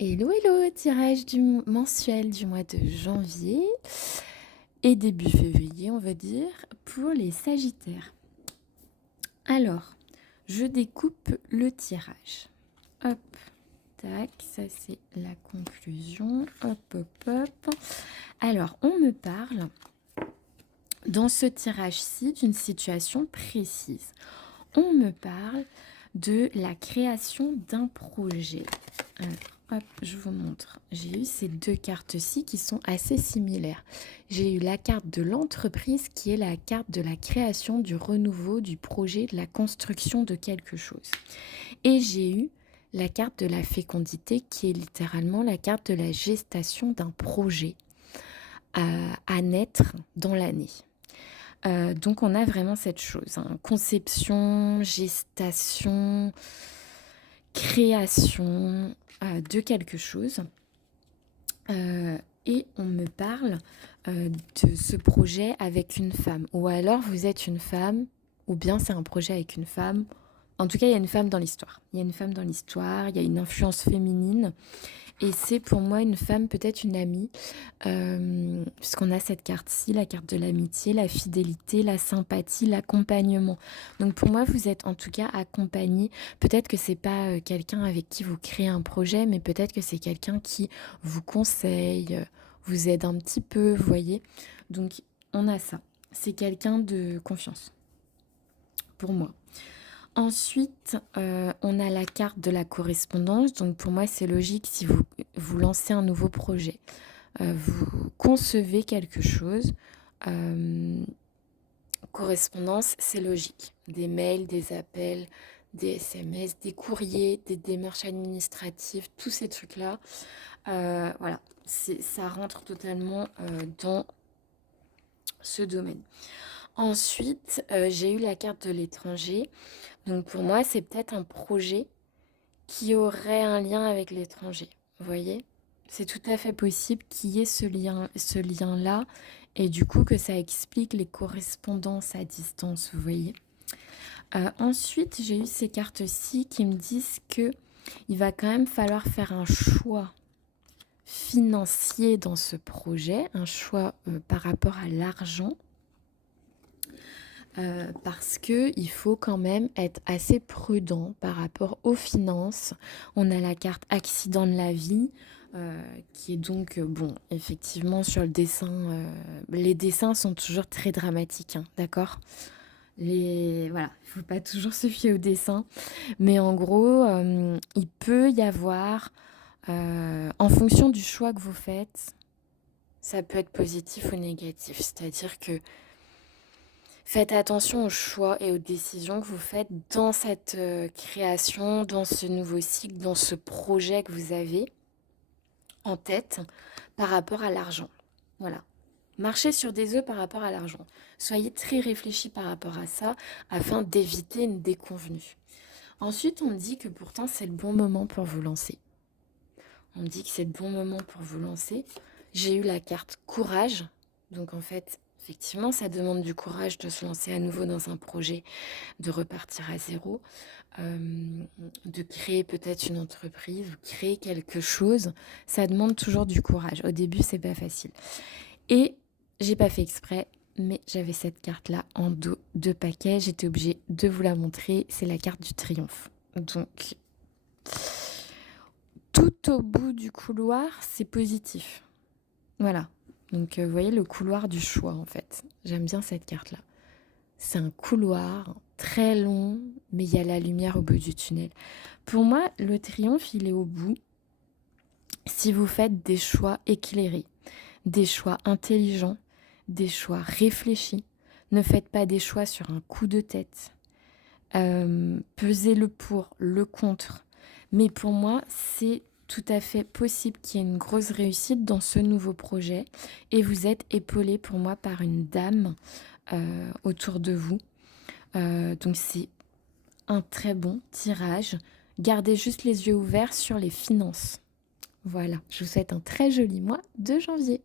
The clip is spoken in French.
Hello, hello, tirage mensuel du mois de janvier et début février, on va dire, pour les Sagittaires. Alors, je découpe le tirage. Hop, tac, ça c'est la conclusion. Hop, hop, hop. Alors, on me parle dans ce tirage-ci d'une situation précise. On me parle de la création d'un projet. Alors, hop, je vous montre. J'ai eu ces deux cartes-ci qui sont assez similaires. J'ai eu la carte de l'entreprise qui est la carte de la création, du renouveau, du projet, de la construction de quelque chose. Et j'ai eu la carte de la fécondité qui est littéralement la carte de la gestation d'un projet à naître dans l'année. Donc on a vraiment cette chose, hein. Conception, gestation, création de quelque chose. Et on me parle de ce projet avec une femme. Ou alors vous êtes une femme, ou bien c'est un projet avec une femme. En tout cas, il y a une femme dans l'histoire. Il y a une femme dans l'histoire, il y a une influence féminine. Et c'est pour moi une femme, peut-être une amie, puisqu'on a cette carte-ci, la carte de l'amitié, la fidélité, la sympathie, l'accompagnement. Donc pour moi, vous êtes en tout cas accompagné. Peut-être que c'est pas quelqu'un avec qui vous créez un projet, mais peut-être que c'est quelqu'un qui vous conseille, vous aide un petit peu, vous voyez. Donc on a ça. C'est quelqu'un de confiance, pour moi. Ensuite, on a la carte de la correspondance. Donc pour moi, c'est logique si vous lancez un nouveau projet. Vous concevez quelque chose. Correspondance, c'est logique. Des mails, des appels, des SMS, des courriers, des démarches administratives, tous ces trucs-là. Voilà, ça rentre totalement dans ce domaine. Ensuite, j'ai eu la carte de l'étranger. Donc pour moi, c'est peut-être un projet qui aurait un lien avec l'étranger. Vous voyez? C'est tout à fait possible qu'il y ait ce lien-là et du coup que ça explique les correspondances à distance, vous voyez? Ensuite, j'ai eu ces cartes-ci qui me disent que il va quand même falloir faire un choix financier dans ce projet, un choix par rapport à l'argent. Parce qu'il faut quand même être assez prudent par rapport aux finances. On a la carte accident de la vie, qui est donc, bon, effectivement, sur le dessin, les dessins sont toujours très dramatiques, hein, d'accord? Voilà, il ne faut pas toujours se fier aux dessins. Mais en gros, il peut y avoir, en fonction du choix que vous faites, ça peut être positif ou négatif. C'est-à-dire que faites attention aux choix et aux décisions que vous faites dans cette création, dans ce nouveau cycle, dans ce projet que vous avez en tête par rapport à l'argent. Voilà. Marchez sur des œufs par rapport à l'argent. Soyez très réfléchis par rapport à ça afin d'éviter une déconvenue. Ensuite, on me dit que pourtant c'est le bon moment pour vous lancer. On me dit que c'est le bon moment pour vous lancer. J'ai eu la carte courage. Donc en fait, effectivement, ça demande du courage de se lancer à nouveau dans un projet, de repartir à zéro, de créer peut-être une entreprise ou créer quelque chose. Ça demande toujours du courage. Au début, c'est pas facile. Et j'ai pas fait exprès, mais j'avais cette carte-là en dos de paquet. J'étais obligée de vous la montrer. C'est la carte du triomphe. Donc, tout au bout du couloir, c'est positif. Voilà. Donc, vous voyez le couloir du choix, en fait. J'aime bien cette carte-là. C'est un couloir très long, mais il y a la lumière au bout du tunnel. Pour moi, le triomphe, il est au bout si vous faites des choix éclairés, des choix intelligents, des choix réfléchis. Ne faites pas des choix sur un coup de tête. Pesez le pour, le contre. Mais pour moi, c'est tout à fait possible qu'il y ait une grosse réussite dans ce nouveau projet. Et vous êtes épaulé pour moi par une dame autour de vous. Donc c'est un très bon tirage. Gardez juste les yeux ouverts sur les finances. Voilà, je vous souhaite un très joli mois de janvier.